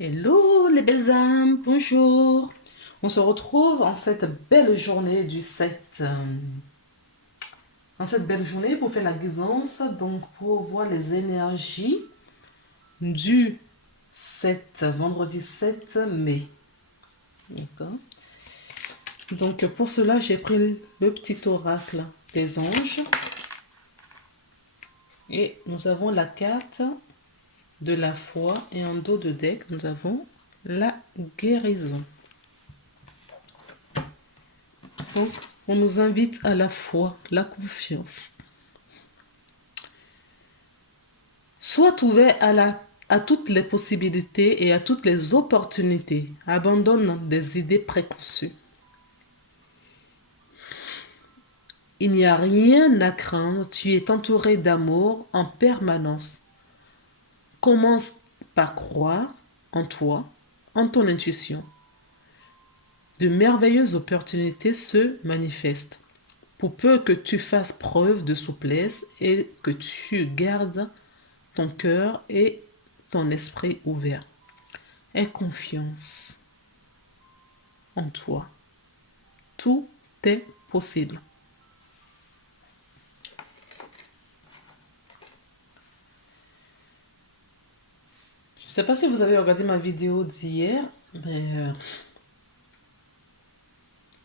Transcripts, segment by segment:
Hello les belles âmes, bonjour. On se retrouve en cette belle journée du 7. En cette belle journée pour faire la guidance, donc pour voir les énergies du 7, vendredi 7 mai. D'accord. Donc pour cela, j'ai pris le petit oracle des anges. Et nous avons la carte de la foi et en dos de deck, nous avons la guérison. Donc, on nous invite à la foi, la confiance. Sois ouvert à toutes les possibilités et à toutes les opportunités. Abandonne des idées préconçues. Il n'y a rien à craindre, tu es entouré d'amour en permanence. Commence par croire en toi, en ton intuition. De merveilleuses opportunités se manifestent. Pour peu que tu fasses preuve de souplesse et que tu gardes ton cœur et ton esprit ouvert. Aie confiance en toi. Tout est possible. Je ne sais pas si vous avez regardé ma vidéo d'hier, mais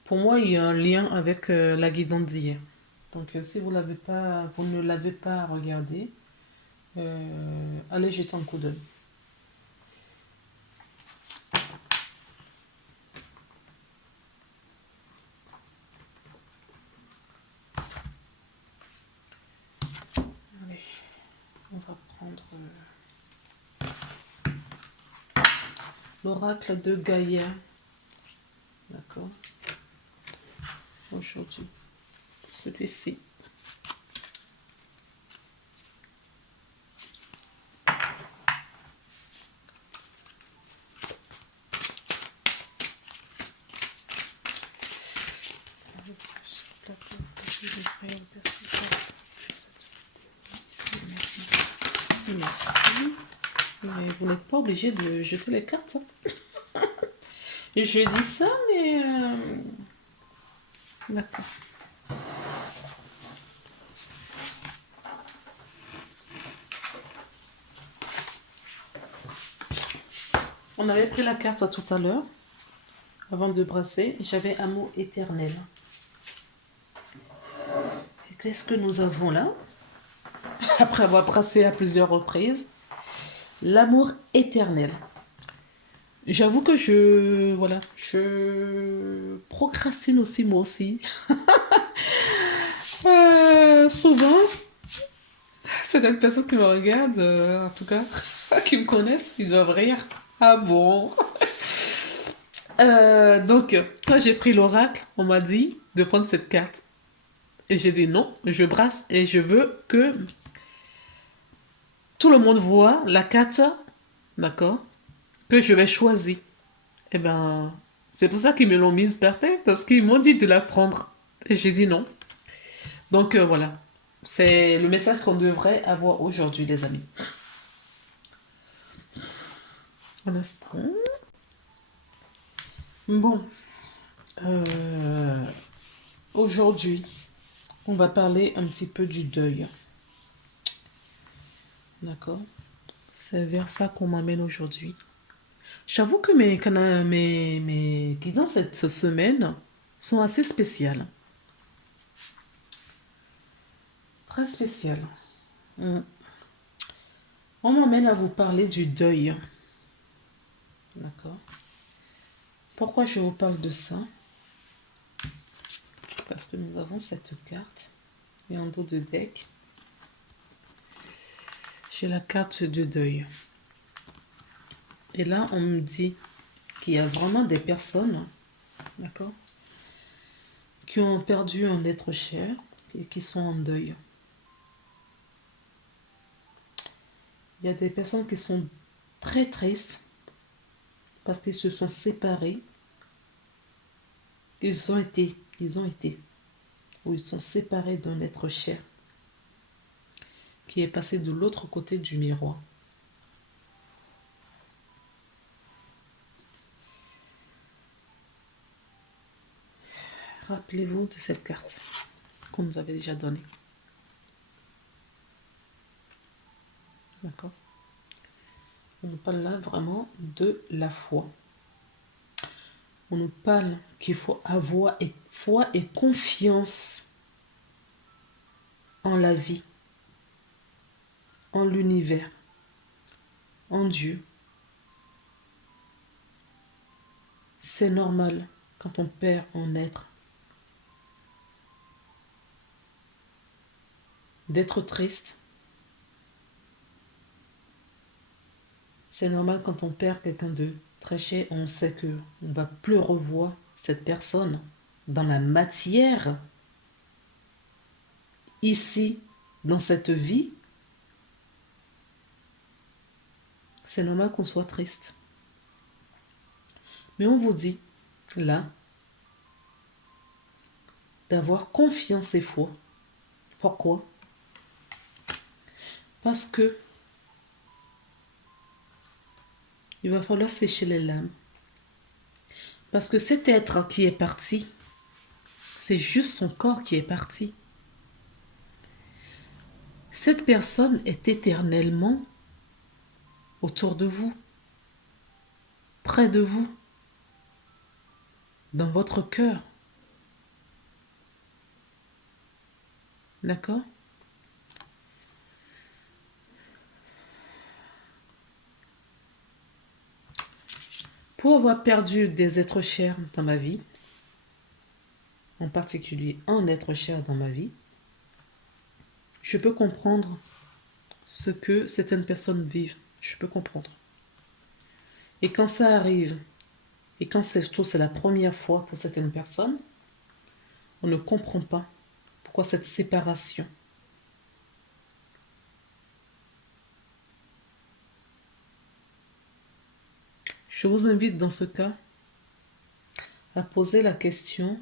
pour moi, il y a un lien avec la guidance d'hier. Donc, si vous ne l'avez pas regardé, allez jeter un coup d'œil. Allez, on va prendre l'oracle de Gaïa. D'accord. Aujourd'hui, celui-ci. Merci. Mais vous n'êtes pas obligé de jeter les cartes. Et je dis ça, mais... D'accord. On avait pris la carte tout à l'heure, avant de brasser. J'avais un mot éternel. Et qu'est-ce que nous avons là? Après avoir brassé à plusieurs reprises, l'amour éternel. J'avoue que je procrastine aussi moi aussi. Souvent, certaines personnes qui me regardent, en tout cas, qui me connaissent, ils doivent rire. Ah bon? Donc, quand j'ai pris l'oracle, on m'a dit de prendre cette carte. Et j'ai dit non, je brasse et je veux que tout le monde voit la carte, d'accord, que je vais choisir. Eh ben, c'est pour ça qu'ils me l'ont mise parfait, parce qu'ils m'ont dit de la prendre. Et j'ai dit non. Donc voilà, c'est le message qu'on devrait avoir aujourd'hui, les amis. Un instant. Bon, aujourd'hui, on va parler un petit peu du deuil. D'accord? C'est vers ça qu'on m'amène aujourd'hui. J'avoue que mes guidances cette semaine sont assez spéciales. Très spéciales. Mm. On m'emmène à vous parler du deuil. D'accord? Pourquoi je vous parle de ça? Parce que nous avons cette carte. Et en dos de deck, j'ai la carte de deuil. Et là, on me dit qu'il y a vraiment des personnes, d'accord, qui ont perdu un être cher et qui sont en deuil. Il y a des personnes qui sont très tristes parce qu'ils se sont séparés. Ou ils sont séparés d'un être cher qui est passé de l'autre côté du miroir. Rappelez-vous de cette carte qu'on nous avait déjà donnée. D'accord? On nous parle là vraiment de la foi. On nous parle qu'il faut avoir foi et confiance en la vie, en l'univers, en Dieu. C'est normal quand on perd un être d'être triste. C'est normal quand on perd quelqu'un de très cher, on sait que on ne va plus revoir cette personne dans la matière, ici, dans cette vie. C'est normal qu'on soit triste. Mais on vous dit, là, d'avoir confiance et foi. Pourquoi? Parce que il va falloir sécher les larmes. Parce que cet être qui est parti, c'est juste son corps qui est parti. Cette personne est éternellement autour de vous, près de vous, dans votre cœur. D'accord? Pour avoir perdu des êtres chers dans ma vie, en particulier un être cher dans ma vie, je peux comprendre ce que certaines personnes vivent. Je peux comprendre. Et quand ça arrive, et quand c'est la première fois pour certaines personnes, on ne comprend pas pourquoi cette séparation. Je vous invite dans ce cas à poser la question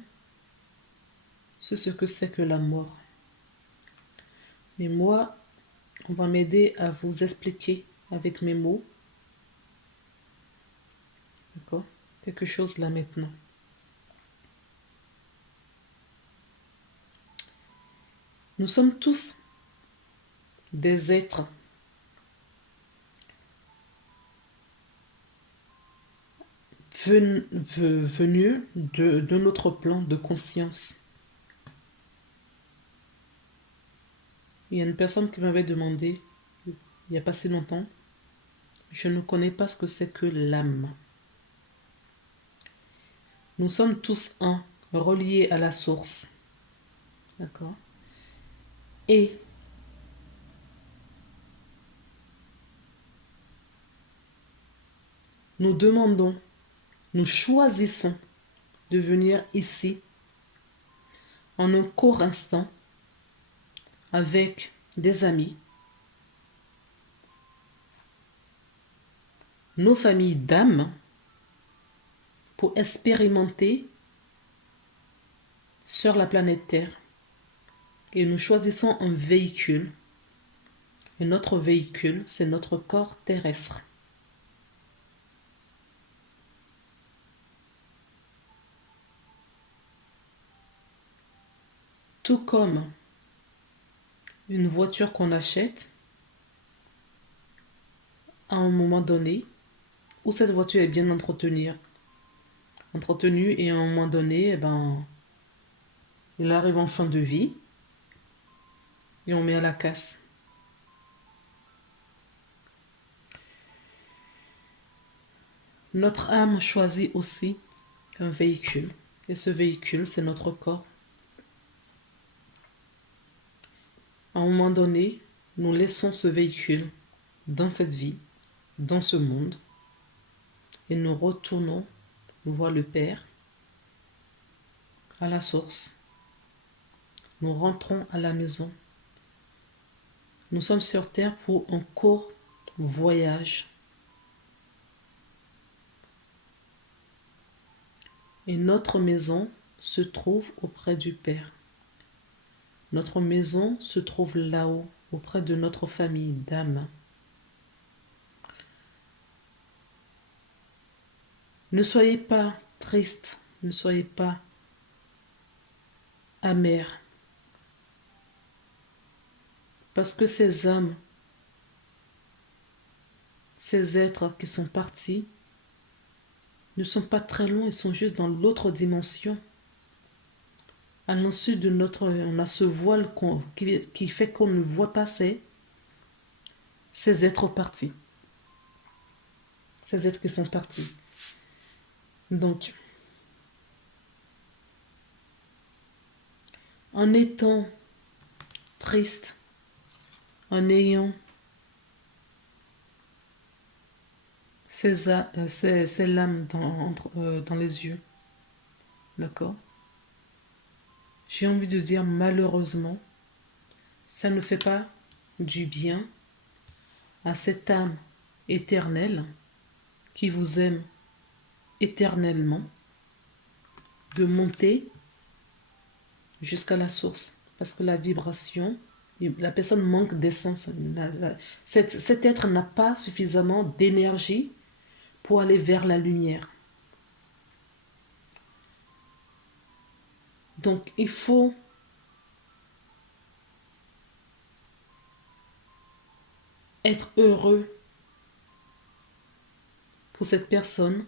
sur ce que c'est que la mort. Mais moi, on va m'aider à vous expliquer avec mes mots. D'accord? Quelque chose là maintenant. Nous sommes tous des êtres venus de notre plan de conscience. Il y a une personne qui m'avait demandé, il n'y a pas si longtemps, je ne connais pas ce que c'est que l'âme. Nous sommes tous un, reliés à la source. D'accord? Et nous demandons, nous choisissons de venir ici en un court instant avec des amis, nos familles d'âmes, pour expérimenter sur la planète Terre. Et nous choisissons un véhicule. Et notre véhicule, c'est notre corps terrestre. Tout comme une voiture qu'on achète à un moment donné, où cette voiture est bien entretenue et à un moment donné, il arrive en fin de vie et on met à la casse. Notre âme choisit aussi un véhicule et ce véhicule, c'est notre corps. À un moment donné, nous laissons ce véhicule dans cette vie, dans ce monde, et nous retournons voir le Père à la source. Nous rentrons à la maison. Nous sommes sur Terre pour un court voyage. Et notre maison se trouve auprès du Père. Notre maison se trouve là-haut, auprès de notre famille d'âmes. Ne soyez pas tristes, ne soyez pas amer. Parce que ces âmes, ces êtres qui sont partis, ne sont pas très loin, ils sont juste dans l'autre dimension. À l'insu de notre... On a ce voile qui fait qu'on ne voit pas ces êtres partis. Ces êtres qui sont partis. Donc, en étant triste, en ayant ces lames dans les yeux, d'accord? J'ai envie de dire malheureusement, ça ne fait pas du bien à cette âme éternelle qui vous aime éternellement de monter jusqu'à la source. Parce que la vibration, la personne manque d'essence. Cet être n'a pas suffisamment d'énergie pour aller vers la lumière. Donc il faut être heureux pour cette personne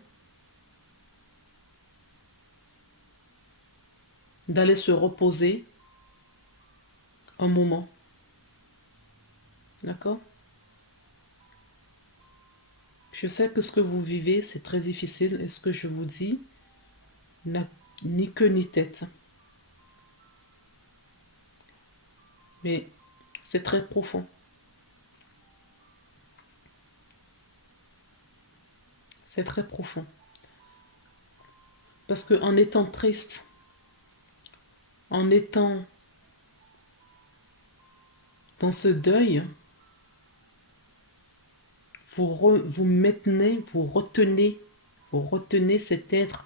d'aller se reposer un moment. D'accord? Je sais que ce que vous vivez, c'est très difficile et ce que je vous dis n'a ni queue ni tête. Mais c'est très profond. C'est très profond. Parce qu'en étant triste, en étant dans ce deuil, vous retenez cet être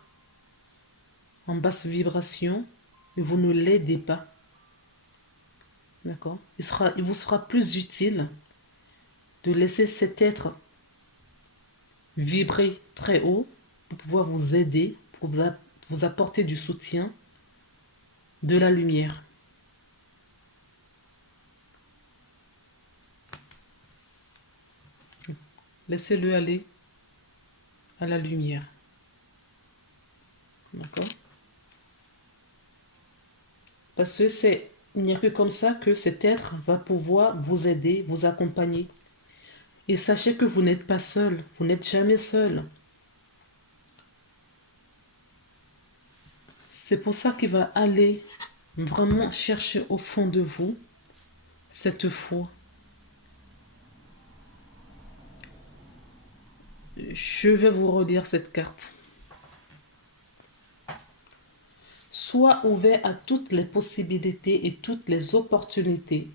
en basse vibration et vous ne l'aidez pas. D'accord? Il vous sera plus utile de laisser cet être vibrer très haut pour pouvoir vous aider, pour vous apporter du soutien, de la lumière. Laissez-le aller à la lumière. D'accord? Parce que il n'y a que comme ça que cet être va pouvoir vous aider, vous accompagner. Et sachez que vous n'êtes pas seul, vous n'êtes jamais seul. C'est pour ça qu'il va aller vraiment chercher au fond de vous cette foi. Je vais vous redire cette carte. Sois ouvert à toutes les possibilités et toutes les opportunités.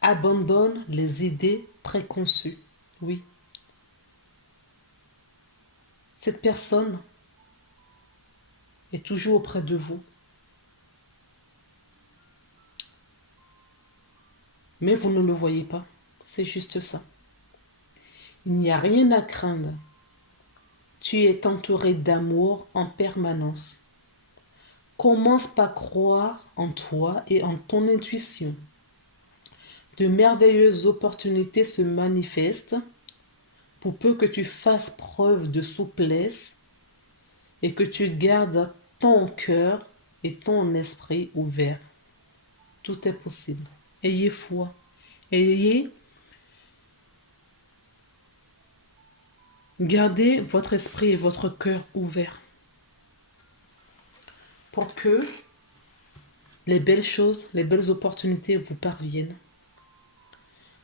Abandonne les idées préconçues. Oui. Cette personne est toujours auprès de vous. Mais vous ne le voyez pas. C'est juste ça. Il n'y a rien à craindre. Tu es entouré d'amour en permanence. Commence par croire en toi et en ton intuition. De merveilleuses opportunités se manifestent pour peu que tu fasses preuve de souplesse et que tu gardes ton cœur et ton esprit ouverts. Tout est possible. Ayez foi. Gardez votre esprit et votre cœur ouverts pour que les belles choses, les belles opportunités vous parviennent.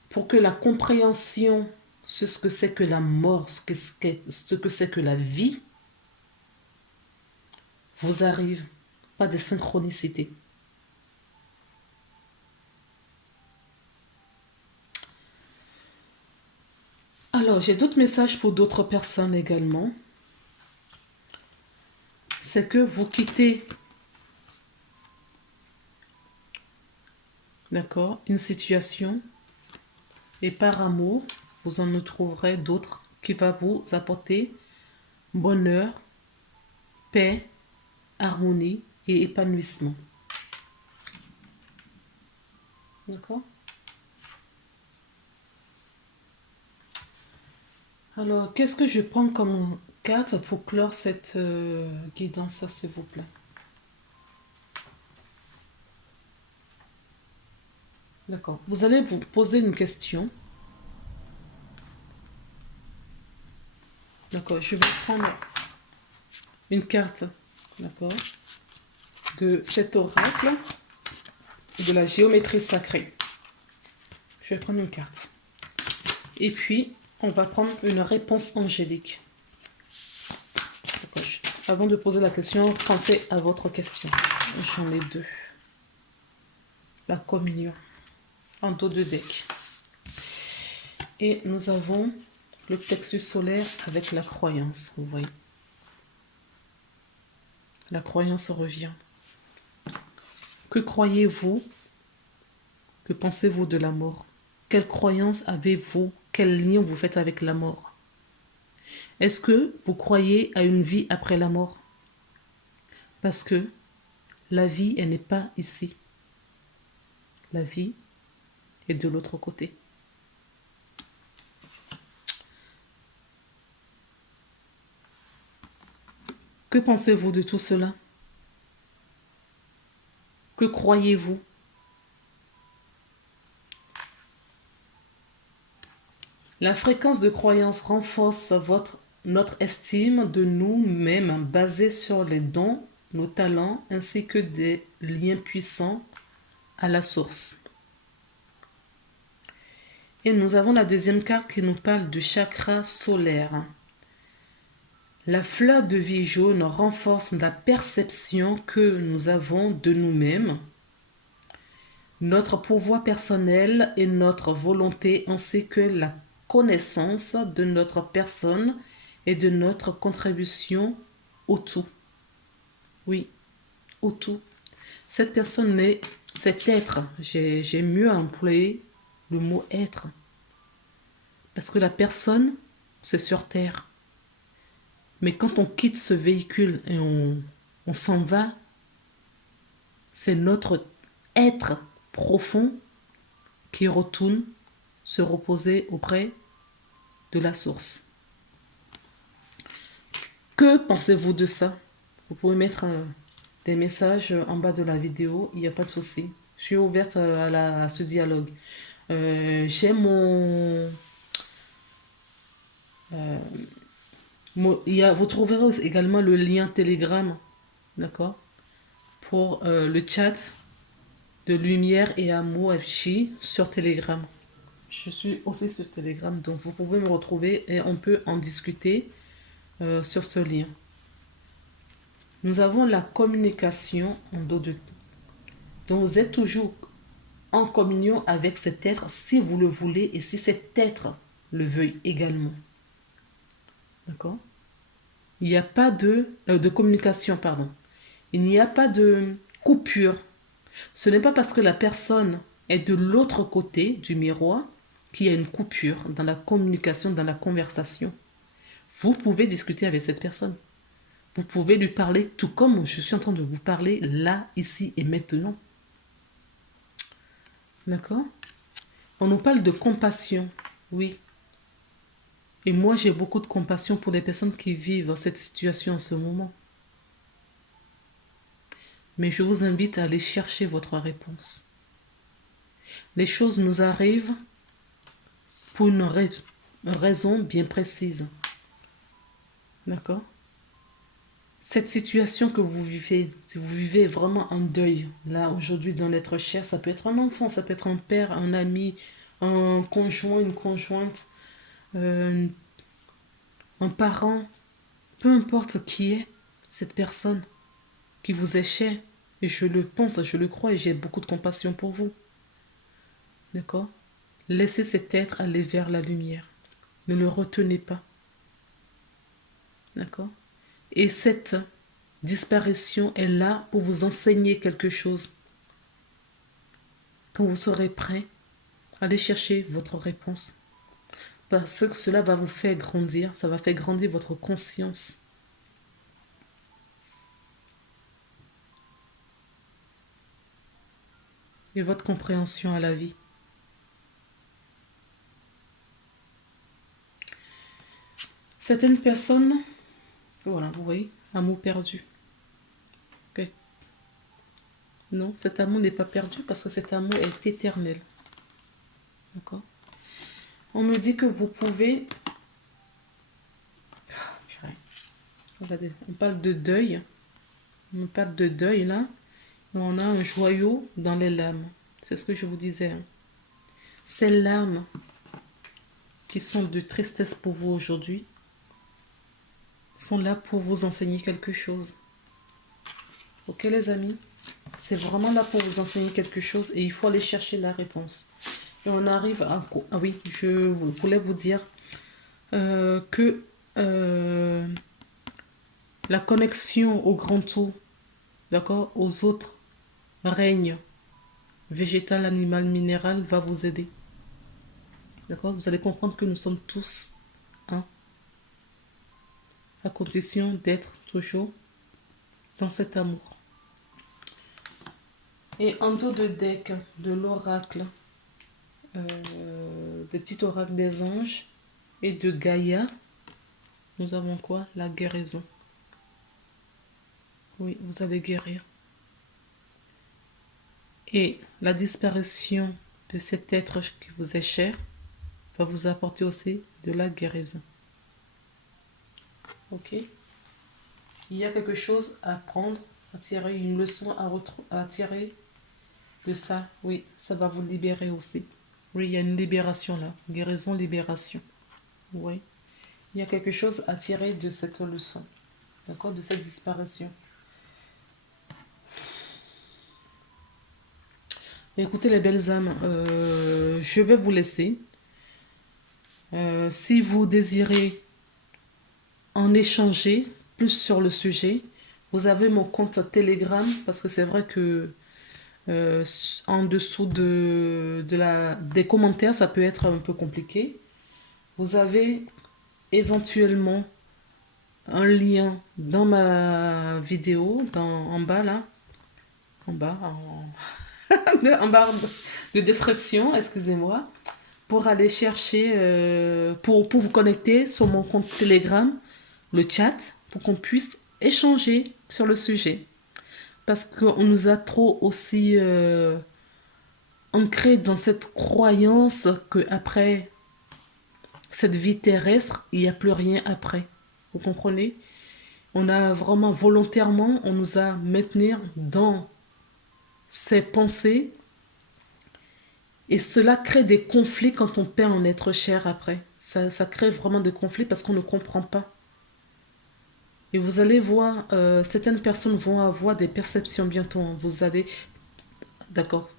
Pour que la compréhension sur ce que c'est que la mort, ce que c'est que la vie, vous arrive, pas des synchronicités. Alors, j'ai d'autres messages pour d'autres personnes également. C'est que vous quittez, d'accord, une situation et par amour, vous en trouverez d'autres qui va vous apporter bonheur, paix, harmonie et épanouissement. D'accord? Alors, qu'est-ce que je prends comme carte pour clore cette guidance, s'il vous plaît? D'accord. Vous allez vous poser une question. D'accord. Je vais prendre une carte, d'accord, de cet oracle et de la géométrie sacrée. Je vais prendre une carte. Et puis, on va prendre une réponse angélique. D'accord. Avant de poser la question, pensez à votre question. J'en ai deux. La communion en dos de deck. Et nous avons le plexus solaire avec la croyance, vous voyez. La croyance revient. Que croyez-vous? Que pensez-vous de la mort? Quelle croyance avez-vous? Quel lien vous faites avec la mort? Est-ce que vous croyez à une vie après la mort? Parce que la vie, elle n'est pas ici. La vie est de l'autre côté. Que pensez-vous de tout cela? Que croyez-vous? La fréquence de croyance renforce notre estime de nous-mêmes basée sur les dons, nos talents ainsi que des liens puissants à la source. Et nous avons la deuxième carte qui nous parle du chakra solaire. La fleur de vie jaune renforce la perception que nous avons de nous-mêmes, notre pouvoir personnel et notre volonté ainsi que la connaissance de notre personne et de notre contribution au tout. Oui, au tout. Cette personne est cet être. J'ai mieux employé le mot être. Parce que la personne, c'est sur Terre. Mais quand on quitte ce véhicule et on s'en va, c'est notre être profond qui retourne se reposer auprès de la source. Que pensez-vous de ça? Vous pouvez mettre des messages en bas de la vidéo, il n'y a pas de souci. Je suis ouverte à ce dialogue. J'ai vous trouverez également le lien Telegram, d'accord, pour le chat de Lumière et Amour FJ sur Telegram. Je suis aussi sur Telegram, donc vous pouvez me retrouver et on peut en discuter sur ce lien. Nous avons la communication en dos de... Donc vous êtes toujours en communion avec cet être si vous le voulez et si cet être le veuille également. D'accord? Il n'y a pas de communication, pardon. Il n'y a pas de coupure. Ce n'est pas parce que la personne est de l'autre côté du miroir qu'il y a une coupure dans la communication, dans la conversation. Vous pouvez discuter avec cette personne. Vous pouvez lui parler tout comme je suis en train de vous parler là, ici et maintenant. D'accord? On nous parle de compassion, oui. Et moi, j'ai beaucoup de compassion pour les personnes qui vivent cette situation en ce moment. Mais je vous invite à aller chercher votre réponse. Les choses nous arrivent pour une raison bien précise. D'accord? Cette situation que vous vivez, si vous vivez vraiment un deuil, là, aujourd'hui, dans l'être cher, ça peut être un enfant, ça peut être un père, un ami, un conjoint, une conjointe, euh, un parent, peu importe qui est cette personne qui vous est chère. Et je le pense, je le crois et j'ai beaucoup de compassion pour vous. D'accord? Laissez cet être aller vers la lumière. Ne le retenez pas. D'accord? Et cette disparition est là pour vous enseigner quelque chose. Quand vous serez prêt, allez chercher votre réponse. Parce que cela va vous faire grandir, ça va faire grandir votre conscience. et votre compréhension à la vie. Certaines personnes, voilà, vous voyez, amour perdu. Ok. Non, cet amour n'est pas perdu parce que cet amour est éternel. D'accord? On me dit que vous pouvez... Regardez, on parle de deuil. On parle de deuil là. Et on a un joyau dans les larmes. C'est ce que je vous disais. Hein. Ces larmes qui sont de tristesse pour vous aujourd'hui sont là pour vous enseigner quelque chose. Ok les amis? C'est vraiment là pour vous enseigner quelque chose et il faut aller chercher la réponse. Et on arrive à... Ah oui, je voulais vous dire que la connexion au grand tout, d'accord, aux autres règnes végétal, animal, minéral va vous aider. D'accord? Vous allez comprendre que nous sommes tous un, à condition d'être toujours dans cet amour. Et en dos de deck de l'oracle, des petits oracles des anges et de Gaïa, nous avons quoi? La guérison. Oui, vous allez guérir. Et la disparition de cet être qui vous est cher va vous apporter aussi de la guérison. Ok? Il y a quelque chose à prendre, à tirer, une leçon à tirer de ça. Oui, ça va vous libérer aussi. Oui, il y a une libération là. Guérison, libération. Oui. Il y a quelque chose à tirer de cette leçon. D'accord? De cette disparition. Écoutez les belles âmes, je vais vous laisser. Si vous désirez en échanger plus sur le sujet, vous avez mon compte Telegram parce que c'est vrai que en dessous des commentaires, ça peut être un peu compliqué. Vous avez éventuellement un lien dans ma vidéo, en bas là, en bas, en barre de description, excusez-moi, pour aller chercher, pour vous connecter sur mon compte Telegram, le chat, pour qu'on puisse échanger sur le sujet. Parce qu'on nous a trop aussi ancré dans cette croyance qu'après cette vie terrestre, il n'y a plus rien après. Vous comprenez? On a vraiment volontairement, on nous a maintenus dans ces pensées et cela crée des conflits quand on perd un être cher après. Ça crée vraiment des conflits parce qu'on ne comprend pas. Et vous allez voir, certaines personnes vont avoir des perceptions bientôt. Hein. Vous allez... D'accord.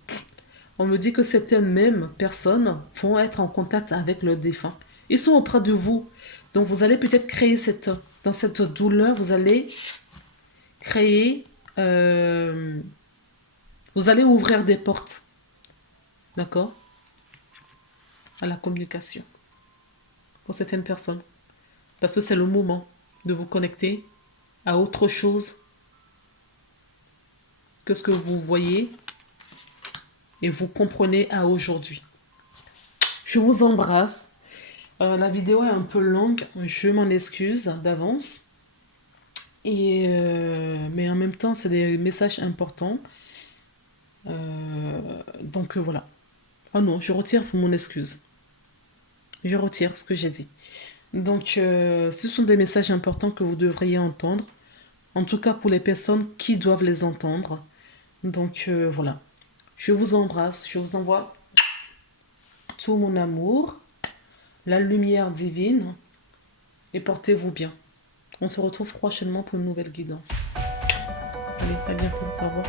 On me dit que certaines mêmes personnes vont être en contact avec le défunt. Ils sont auprès de vous. Donc vous allez peut-être créer dans cette douleur, vous allez créer... vous allez ouvrir des portes. D'accord? À la communication. Pour certaines personnes. Parce que c'est le moment de vous connecter à autre chose que ce que vous voyez et vous comprenez à aujourd'hui. Je vous embrasse. La vidéo est un peu longue, je m'en excuse d'avance. Mais en même temps, c'est des messages importants. Donc voilà. Ah non, je retire mon excuse. Je retire ce que j'ai dit. Donc, ce sont des messages importants que vous devriez entendre. En tout cas pour les personnes qui doivent les entendre. Donc voilà. Je vous embrasse, je vous envoie tout mon amour, la lumière divine et portez-vous bien. On se retrouve prochainement pour une nouvelle guidance. Allez, à bientôt. Au revoir.